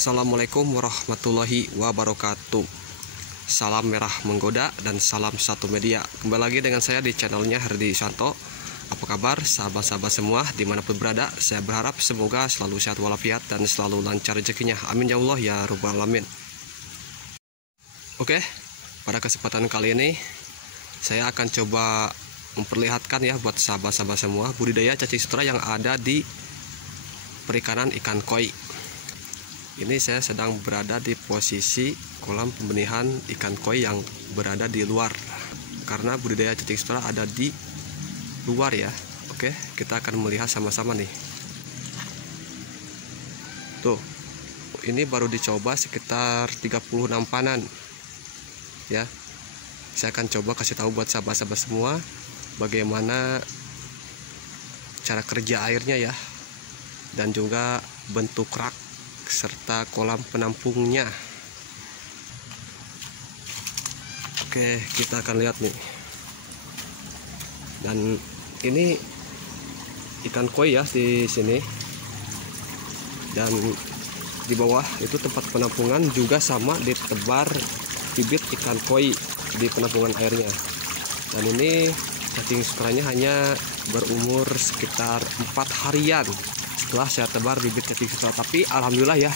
Assalamualaikum warahmatullahi wabarakatuh. Salam merah menggoda dan salam satu media. Kembali lagi dengan saya di channelnya Herdi Santo. Apa kabar sahabat-sahabat semua dimanapun berada? Saya berharap semoga selalu sehat walafiat dan selalu lancar rezekinya. Amin ya Allah ya Rabbal alamin. Oke, pada kesempatan kali ini saya akan coba memperlihatkan ya buat sahabat-sahabat semua budidaya cacing sutra yang ada di perikanan ikan koi. Ini saya sedang berada di posisi kolam pembenihan ikan koi yang berada di luar, karena budidaya cacing sutra ada di luar ya. Oke, kita akan melihat sama-sama nih. Tuh, ini baru dicoba sekitar 36 panan ya. Saya akan coba kasih tahu buat sahabat-sahabat semua bagaimana cara kerja airnya ya, dan juga bentuk rak serta kolam penampungnya. Oke, kita akan lihat nih. Dan ini ikan koi ya di sini. Dan di bawah itu tempat penampungan juga sama, ditebar bibit ikan koi di penampungan airnya. Dan ini cacing sutranya hanya berumur sekitar 4 harian setelah saya tebar bibit cacing sutra. Tapi alhamdulillah ya,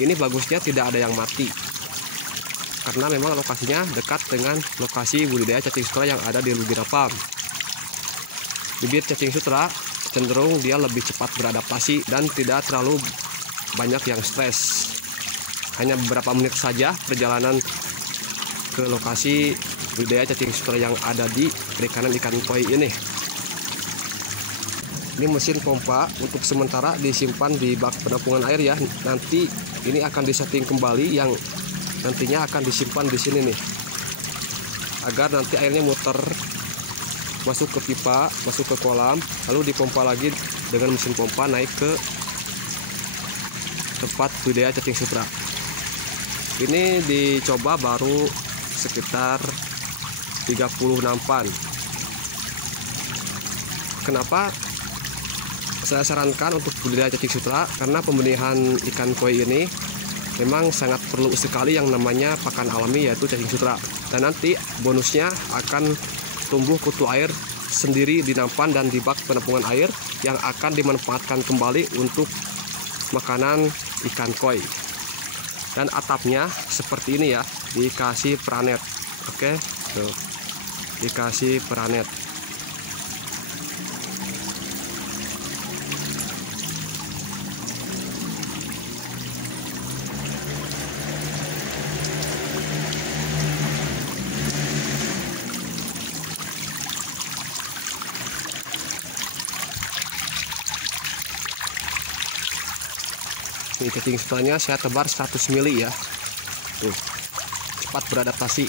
ini bagusnya tidak ada yang mati, karena memang lokasinya dekat dengan lokasi budidaya cacing sutra yang ada di Lugira Farm. Bibit cacing sutra cenderung dia lebih cepat beradaptasi dan tidak terlalu banyak yang stres. Hanya beberapa menit saja perjalanan ke lokasi budidaya cacing sutra yang ada di perikanan ikan koi ini. Ini mesin pompa untuk sementara disimpan di bak penampungan air ya. Nanti ini akan disetting kembali, yang nantinya akan disimpan di sini nih, agar nanti airnya muter masuk ke pipa, masuk ke kolam, lalu dipompa lagi dengan mesin pompa naik ke tempat budidaya cacing sutra. Ini dicoba baru sekitar 36 pan. Kenapa saya sarankan untuk budidaya cacing sutra? Karena pembenihan ikan koi ini memang sangat perlu sekali yang namanya pakan alami, yaitu cacing sutra. Dan nanti bonusnya akan tumbuh kutu air sendiri di nampan dan di bak penampungan air yang akan dimanfaatkan kembali untuk makanan ikan koi. Dan atapnya seperti ini ya, dikasih pranet. Oke, tuh, dikasih pranet. Ini cacing sutranya saya tebar 100 mili ya. Tuh, cepat beradaptasi.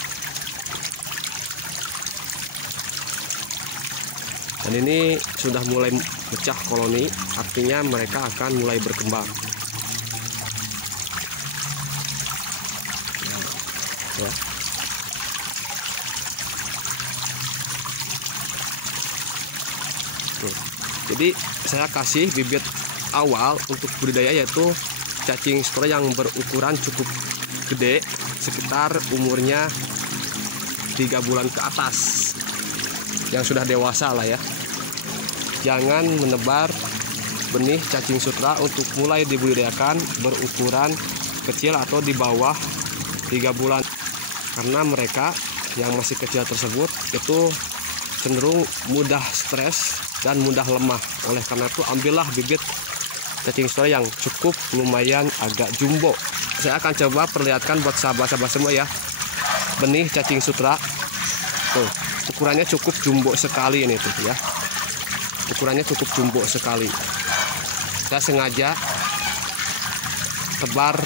Dan ini sudah mulai pecah koloni, artinya mereka akan mulai berkembang. Ya. Tuh. Jadi saya kasih bibit awal untuk budidaya, yaitu cacing sutra yang berukuran cukup gede, sekitar umurnya 3 bulan ke atas, yang sudah dewasa lah ya. Jangan menebar benih cacing sutra untuk mulai dibudidayakan berukuran kecil atau di bawah 3 bulan, karena mereka yang masih kecil tersebut itu cenderung mudah stres dan mudah lemah. Oleh karena itu ambillah bibit cacing sutra yang cukup lumayan agak jumbo. Saya akan coba perlihatkan buat sahabat-sahabat semua ya, benih cacing sutra. Tuh, ukurannya cukup jumbo sekali ini tuh ya. Ukurannya cukup jumbo sekali. Saya sengaja tebar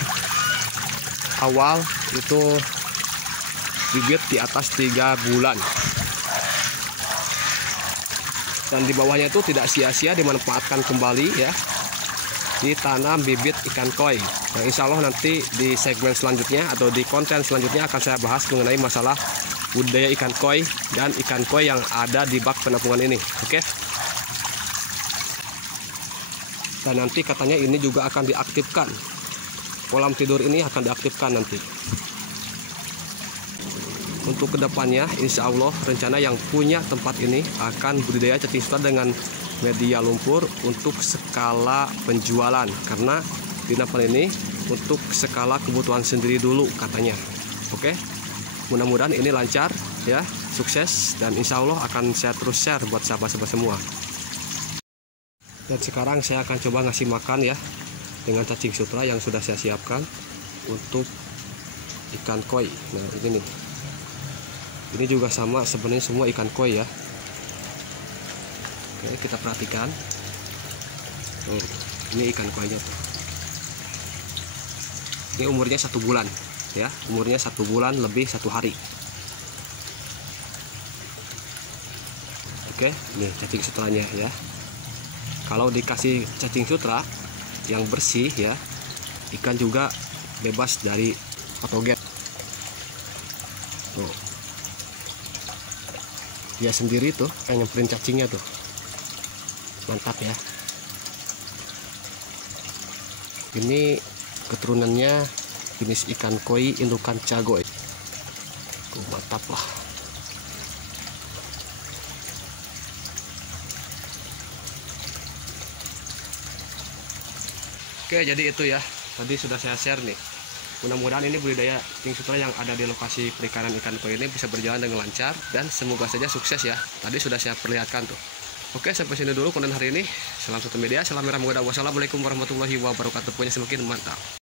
awal itu bibit di atas 3 bulan. Dan di bawahnya itu tidak sia-sia dimanfaatkan kembali ya, ditanam bibit ikan koi. Nah, insya Allah nanti di segmen selanjutnya atau di konten selanjutnya akan saya bahas mengenai masalah budidaya ikan koi dan ikan koi yang ada di bak penampungan ini. Oke. Dan nanti katanya ini juga akan diaktifkan kolam tidur ini akan diaktifkan nanti. Untuk kedepannya, insya Allah rencana yang punya tempat ini akan budidaya cacing sutra dengan media lumpur untuk skala penjualan, karena di Napal ini untuk skala kebutuhan sendiri dulu katanya. Oke, mudah-mudahan ini lancar ya, sukses, dan insya Allah akan saya terus share buat sahabat-sahabat semua. Dan sekarang saya akan coba ngasih makan ya dengan cacing sutra yang sudah saya siapkan untuk ikan koi. Nah ini nih, ini juga sama sebenarnya, semua ikan koi ya. Oke, kita perhatikan. Ini ikan koinya tuh. Ini umurnya 1 bulan ya, umurnya 1 bulan lebih 1 hari. Oke, ini cacing sutranya ya. Kalau dikasih cacing sutra yang bersih ya, ikan juga bebas dari patogen. Tuh, dia sendiri tuh yang nyemperin cacingnya tuh, mantap ya. Ini keturunannya jenis ikan koi indukan cagoy. Mantap lah. Oke, jadi itu ya, tadi sudah saya share nih. Mudah-mudahan ini budidaya cacing sutra yang ada di lokasi perikanan ikan koi ini bisa berjalan dengan lancar, dan semoga saja sukses ya. Tadi sudah saya perlihatkan tuh. Oke, sampai sini dulu konten hari ini. Salam satu media, salam merah muda. Wassalamualaikum warahmatullahi wabarakatuh. Pokoknya semakin mantap.